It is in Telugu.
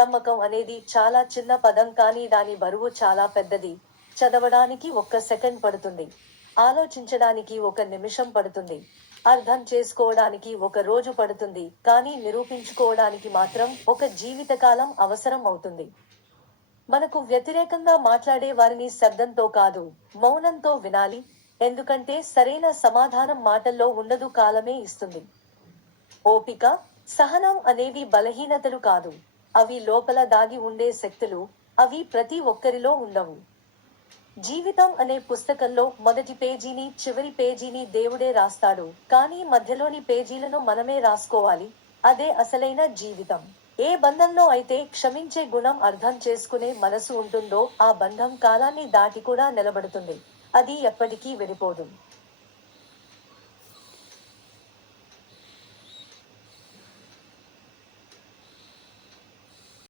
నమ్మకం అనేది చాలా చిన్న పదం, కానీ దాని బరువు చాలా పెద్దది. చదవడానికి ఒక్క సెకండ్ పడుతుంది. ఆలోచించడానికి ఒక నిమిషం పడుతుంది. అర్థం చేసుకోవడానికి ఒక రోజు పడుతుంది, కానీ నిరూపించుకోవడానికి మాత్రం ఒక జీవితకాలం అవసరం అవుతుంది. మనకు వ్యతిరేకంగా మాట్లాడే వారిని శబ్దంతో కాదు, మౌనంతో వినాలి. ఎందుకంటే సరైన సమాధానం మాటల్లో ఉండదు, కాలమే ఇస్తుంది. ఓపిక, సహనం అనేవి బలహీనతలు కాదు. అవి లోపల దాగి ఉండే శక్తులు. అవి ప్రతి ఒక్కరిలో ఉండవు. జీవితం అనే పుస్తకంలో మొదటి పేజీని, చివరి పేజీని దేవుడే రాస్తాడు, కానీ మధ్యలోని పేజీలను మనమే రాసుకోవాలి. అదే అసలైన జీవితం. ఏ బంధంలో అయితే క్షమించే గుణం, అర్థం చేసుకునే మనసు ఉంటుందో ఆ బంధం కాలాన్ని దాటి కూడా నిలబడుతుంది. అది ఎప్పటికీ విడిపోదు.